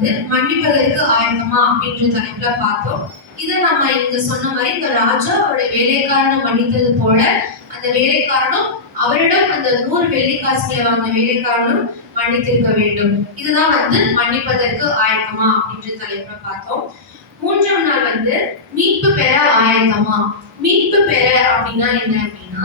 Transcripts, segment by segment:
வந்து மன்னிப்பதற்கு ஆயத்தமா அப்படின்ற தலைப்புல பார்த்தோம். இதை நம்ம இங்க சொன்ன மாதிரி இந்த ராஜா அவருடைய வேலைக்காரனை மன்னித்தது போல அந்த வேலைக்காரனும் அவரிடம் அந்த 100 வெள்ளிக்காசுகளை வாங்க வேலைக்காரனும் மன்னித்திருக்க வேண்டும். இதுதான் வந்து மன்னிப்பதற்கு ஆயத்தமா அப்படின்ற தலைப்புல பார்த்தோம். 3ஆம் நாள் வந்து மீட்பு பெற ஆயத்தமா. மீட்பு பெற அப்படின்னா என்ன அப்படின்னா,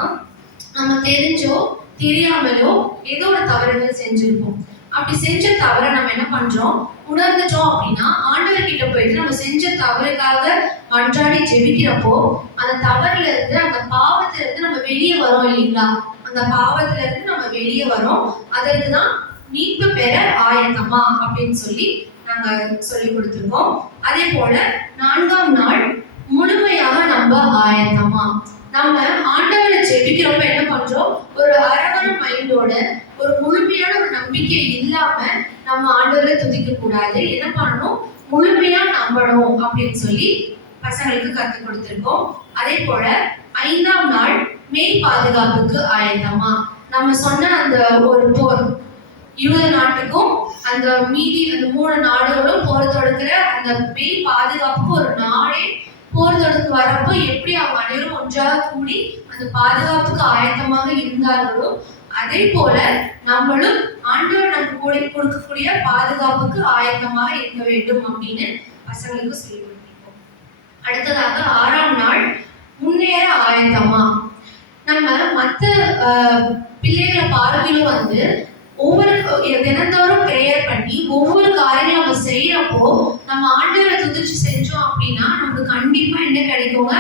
நம்ம தெரிஞ்சோ தெரியாமலோ ஏதோ ஒரு தவறுகள் செஞ்சிருப்போம். அப்படி செஞ்ச தவறை நம்ம என்ன பண்றோம், உணர்ந்துட்டோம் அப்படின்னா ஆண்டவர் கிட்ட போயிட்டு நம்ம செஞ்ச தவறுக்காக மன்றாடி ஜெபிக்கிறப்போ அந்த தவறுல இருந்து அந்த பாவத்துல இருந்து நம்ம வெளியே வரோம் இல்லைங்களா? அந்த பாவத்துல இருந்து நம்ம வெளியே வரோம். அதற்கு தான் மீட்பு பெற ஆயத்தமா அப்படின்னு சொல்லி நாங்க சொல்லி கொடுத்துருக்கோம். அதே போல 4ஆம் நாள் முழுமையாக நம்ப ஆயத்தமா. நம்ம ஆண்டவரை ஜெபிக்கிறப்ப என்ன பண்றோம், ஒரு அரவண மைண்டோட ஒரு முழுமையான ஒரு நம்பிக்கை இல்லாம நம்ம ஆண்டவரை துதிக்க கூடாது. என்ன பண்ணணும், முழுமையா நம்பணும் அப்படின்னு சொல்லி பசங்களுக்கு கற்றுக் கொடுத்திருக்கோம். அதே போல 5ஆம் நாள் மெய் பாதுகாப்புக்கு ஆயத்தமா. நம்ம சொன்ன அந்த ஒரு போர் யூத நாட்டுக்கும் அந்த மீதி அந்த 3 நாடுகளும் போர் தொடுக்கிற அந்த மெய் பாதுகாப்புக்கு ஒரு நாளே போர் தொடுத்து வரப்போ எப்படி அவங்க அனைவரும் ஒன்றாக கூடி அந்த பாதுகாப்புக்கு ஆயத்தமாக இருந்தார்களோ அதே போல நம்மளும் ஆண்டவர் நமக்கு கூட கொடுக்கக்கூடிய பாதுகாப்புக்கு ஆயத்தமாக இருக்க வேண்டும் அப்படின்னு பசங்களுக்கு சொல்லி கொடுத்திருக்கோம். அடுத்ததாக 6ஆம் நாள் முன்னேற ஆயத்தமா. நம்ம மற்ற பிள்ளைகளை பார்வையிலும் வந்து ஒவ்வொரு தினந்தோறும் ப்ரேயர் பண்ணி ஒவ்வொரு காரியங்களும் நம்ம செய்யறப்போ நம்ம ஆண்டவரை துதிச்சு செஞ்சோம் அப்படின்னா நமக்கு கண்டிப்பா என்ன கிடைக்குங்க,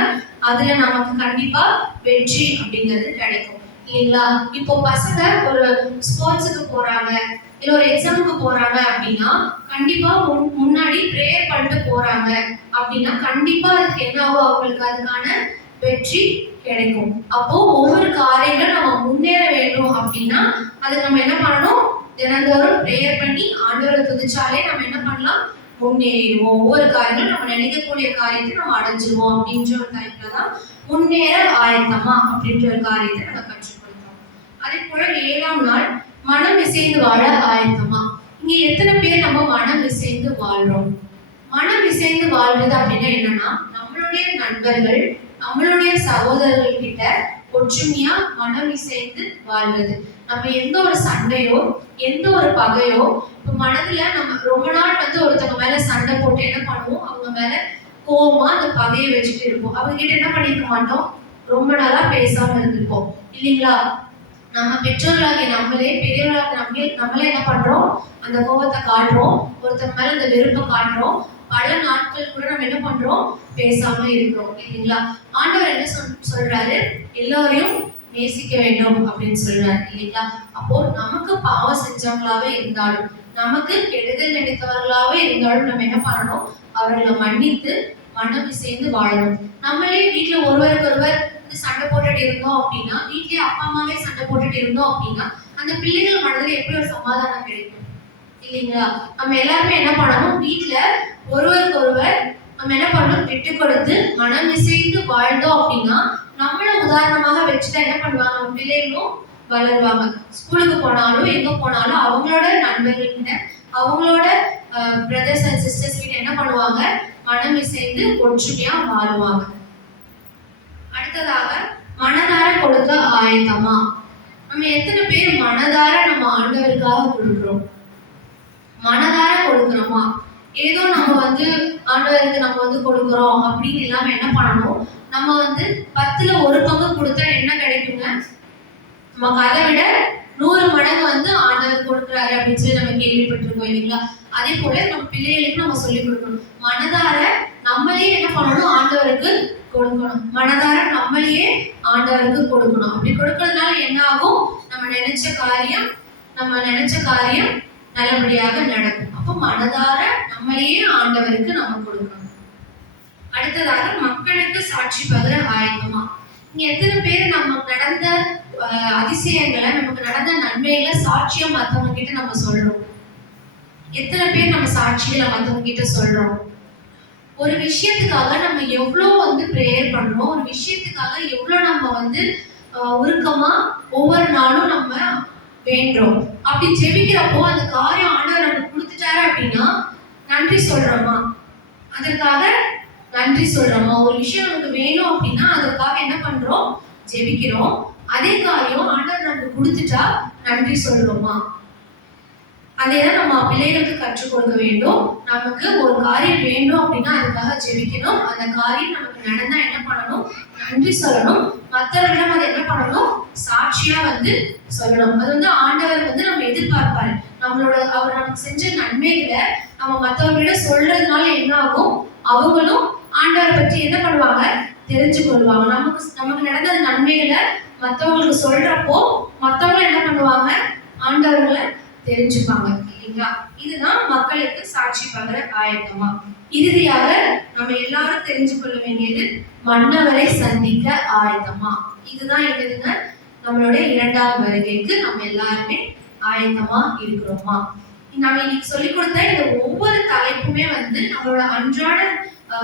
அதுல நமக்கு கண்டிப்பா வெற்றி அப்படிங்கிறது கிடைக்கும் இல்லைங்களா? இப்போ பசங்க ஒரு ஸ்போர்ட்ஸுக்கு போறாங்க இல்ல ஒரு எக்ஸாமுக்கு போறாங்க அப்படின்னா கண்டிப்பா முன்னாடி ப்ரேயர் பண்ணிட்டு போறாங்க அப்படின்னா கண்டிப்பா அதுக்கு என்ன ஆகும், அவங்களுக்கு அதுக்கான வெற்றி கிடைக்கும். அப்போ ஒவ்வொரு காரியங்களும் நம்ம முன்னேற வேண்டும் அப்படின்னா அதுக்கு நம்ம என்ன பண்ணணும், தினந்தோறும் ப்ரேயர் பண்ணி ஆண்டவரை துதிச்சாலே நம்ம என்ன பண்ணலாம், முன்னேறிடுவோம். ஒவ்வொரு காரியங்களும் நம்ம நினைக்கக்கூடிய காரியத்தை நம்ம அடைஞ்சிருவோம் அப்படின்ற ஒரு தலைப்புல தான் முன்னேற ஆயத்தமா அப்படின்ற ஒரு காரியத்தை நம்ம கற்றுக்கொள்றோம். அதே போல 7ஆம் நாள் மனம் இசைந்து வாழ ஆயத்தமா. இங்க எத்தனை பேர் நம்ம மனம் இசைந்து வாழ்றோம்? மனம் இசைந்து வாழ்றது அப்படின்னா என்னன்னா, நம்மளுடைய நண்பர்கள் நம்மளுடைய சகோதரர்கள் கிட்ட ஒற்றுமையா மனம் இசைந்து வாழ்வது. நம்ம எந்த ஒரு சண்டையோ எந்த ஒரு பகையோ இப்ப மனதுல நம்ம ரொம்ப நாள் வந்து ஒருத்தவங்க மேல சண்டை போட்டு என்ன பண்ணுவோம், அவங்க மேல கோவமா அந்த பகையை வச்சுட்டு இருப்போம். அவங்க கிட்ட என்ன பண்ணிருக்க மாட்டோம், ரொம்ப நாளா பேசாம இருந்திருப்போம் இல்லைங்களா? நம்ம பெற்றோர்களாகிய நம்மளே பெரியவர்களாக நம்மளே என்ன பண்றோம், அந்த கோபத்தை காட்டுறோம், ஒருத்தர் மேல அந்த வெறுப்பை காட்டுறோம். பல நாட்கள் கூட நம்ம என்ன பண்றோம், பேசாம இருக்கிறோம் இல்லைங்களா? ஆண்டவர் என்ன சொல்றாரு, எல்லாரையும் நேசிக்க வேண்டும் அப்படின்னு சொல்றாரு இல்லைங்களா? அப்போ நமக்கு பாவம் செஞ்சவங்களாவே இருந்தாலும் நமக்கு கெடுதல் நினைத்தவர்களாவே இருந்தாலும் நம்ம என்ன பண்ணணும், அவர்களை மன்னித்து மனம் சேர்ந்து வாழணும். நம்மளே வீட்டுல ஒருவருக்கு ஒருவர் சண்டை போட்டுட்டு இருந்தோம் அப்படின்னா, வீட்லயே அப்பா அம்மாவே சண்டை போட்டுட்டு இருந்தோம் அப்படின்னா அந்த பிள்ளைகள் மனதில் எப்படி ஒரு சமாதானம் கிடைக்கும் இல்லைங்களா? நம்ம எல்லாருமே என்ன பண்ணணும், வீட்டுல ஒருவருக்கு ஒருவர் நம்ம என்ன பண்ணணும், விட்டு கொடுத்து மனம் இசைந்து வாழ்ந்தோம் அப்படின்னா நம்மள உதாரணமாக வச்சுதான் என்ன பண்ணுவாங்க, நம்ம பிள்ளைகளும் வளருவாங்க. ஸ்கூலுக்கு போனாலும் எங்க போனாலும் அவங்களோட நண்பர்கள் கிட்ட அவங்களோட பிரதர்ஸ் அண்ட் சிஸ்டர்ஸ் கிட்ட என்ன பண்ணுவாங்க, மனம் இசைந்து ஒற்றுமையா வாழுவாங்க. அடுத்ததாக மனதார கொடுக்க ஆயத்தமா. நம்ம எத்தனை பேர் மனதார நம்ம ஆண்டவருக்காக கொடுக்கிறோம்? மனதார கொடுக்கிறோமா? ஏதோ நம்ம வந்து ஆண்டவருக்கு நம்ம வந்து கொடுக்கிறோம் அப்படின்னு இல்லாம என்ன பண்ணணும், நம்ம வந்து 10ல் 1 பங்கு கொடுத்தா என்ன கிடைக்குங்க, நமக்கு அதை விட 100 மடங்கு வந்து ஆண்டவர் கொடுக்குறாரு அப்படின்னு சொல்லி நம்ம கேள்விப்பட்டிருக்கோம் இல்லைங்களா? அதே போல நம்ம பிள்ளைகளுக்கு நம்ம சொல்லிக் கொடுக்கணும், மனதார நம்மளே என்ன பண்ணணும், ஆண்டவருக்கு கொடுக்கணும். மனதார நம்மளையே ஆண்டவருக்கு கொடுக்கணும். அப்படி கொடுக்கறதுனால என்ன ஆகும், நம்ம நினைச்ச காரியம் நல்லபடியாக நடக்கும். அப்போ மனதார நம்மளையே ஆண்டவருக்கு நம்ம கொடுக்கணும். அடுத்ததாக மக்களுக்கு சாட்சி பகர ஆயத்தமா. இங்க எத்தனை பேர் நமக்கு நடந்த அதிசயங்களை, நமக்கு நடந்த நன்மைகளை சாட்சியா மற்றவங்க கிட்ட நம்ம சொல்றோம்? எத்தனை பேர் நம்ம சாட்சிகளை மற்றவங்க கிட்ட சொல்றோம்? ஒரு விஷயத்துக்காக நம்ம எவ்வளோ வந்து ப்ரேயர் பண்றோம், ஒரு விஷயத்துக்காக எவ்வளோ நம்ம வந்து உருக்கமா ஒவ்வொரு நாளும் நம்ம வேண்டுறோம். அப்படி ஜெபிக்கிறப்போ அந்த காரியம் ஆண்டவர் நமக்கு கொடுத்துட்டாரு அப்படின்னா நன்றி சொல்றோமா? அதற்காக நன்றி சொல்றோமா? ஒரு விஷயம் நமக்கு வேணும் அப்படின்னா அதற்காக என்ன பண்றோம்? ஜெபிக்கிறோம். அதே காரியம் ஆண்டவர் நமக்கு கொடுத்துட்டா நன்றி சொல்றோமா? அதைதான் நம்ம பிள்ளைகளுக்கு கற்றுக் கொடுக்க வேண்டும். நமக்கு ஒரு காரியம் வேண்டும் அப்படின்னா அதுக்காக ஜெபிக்கணும். அந்த காரியம் நமக்கு நடந்தா என்ன பண்ணணும்? நன்றி சொல்லணும். மற்றவர்களிடம் அதை என்ன பண்ணணும்? சாட்சியா சொல்லணும். அது ஆண்டவர் நம்ம எதிர்பார்ப்பாரு. அவர் நமக்கு செஞ்ச நன்மைகளை நம்ம மற்றவர்களிடம் சொல்றதுனால என்ன ஆகும்? அவங்களும் ஆண்டவரை பற்றி என்ன பண்ணுவாங்க? தெரிஞ்சு கொள்வாங்க. நமக்கு நடந்த நன்மைகளை மற்றவங்களுக்கு சொல்றப்போ மற்றவங்க என்ன பண்ணுவாங்க? ஆண்டவர்களை தெரிஞ்சுப்பாங்க இல்லைங்களா? இதுதான் மக்களுக்கு சாட்சி பகர ஆயத்தமா. இறுதியாக நம்ம எல்லாரும் தெரிஞ்சு கொள்ள வேண்டியது மன்னவரை சந்திக்க ஆயத்தமா. இதுதான் என்னதுங்க? நம்மளுடைய 2ஆம் வருகைக்கு நம்ம எல்லாருமே ஆயத்தமா இருக்கிறோமா? நம்ம இன்னைக்கு சொல்லிக் கொடுத்த இந்த ஒவ்வொரு தலைப்புமே நம்மளோட அன்றாட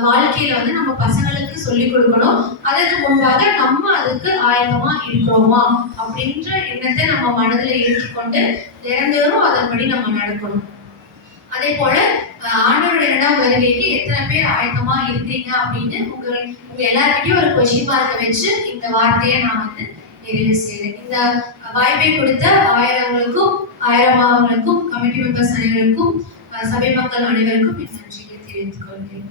வாழ்க்கையில நம்ம பசங்களுக்கு சொல்லிக் கொடுக்கணும். அதற்கு முன்பாக நம்ம அதுக்கு ஆயத்தமா இருக்கிறோமா அப்படின்ற எண்ணத்தை நம்ம மனதில் ஏற்றுக்கொண்டு திறந்தோறும் அதன்படி நம்ம நடக்கணும். அதே போல ஆண்டவருடைய 2ஆம் வருகைக்கு எத்தனை பேர் ஆயத்தமா இருக்கீங்க அப்படின்னு உங்க எல்லார்கிட்டையும் ஒரு கொஸ்டின் மார்க்கை வச்சு இந்த வார்த்தையை நான் நிறைவு செய்கிறேன். இந்த வாய்ப்பை கொடுத்த ஆயிரமாவங்களுக்கும் கமிட்டி மெம்பர்ஸ் அனைவருக்கும் சபை மக்கள் அனைவருக்கும் நன்றியை தெரிவித்துக் கொள்கிறேன்.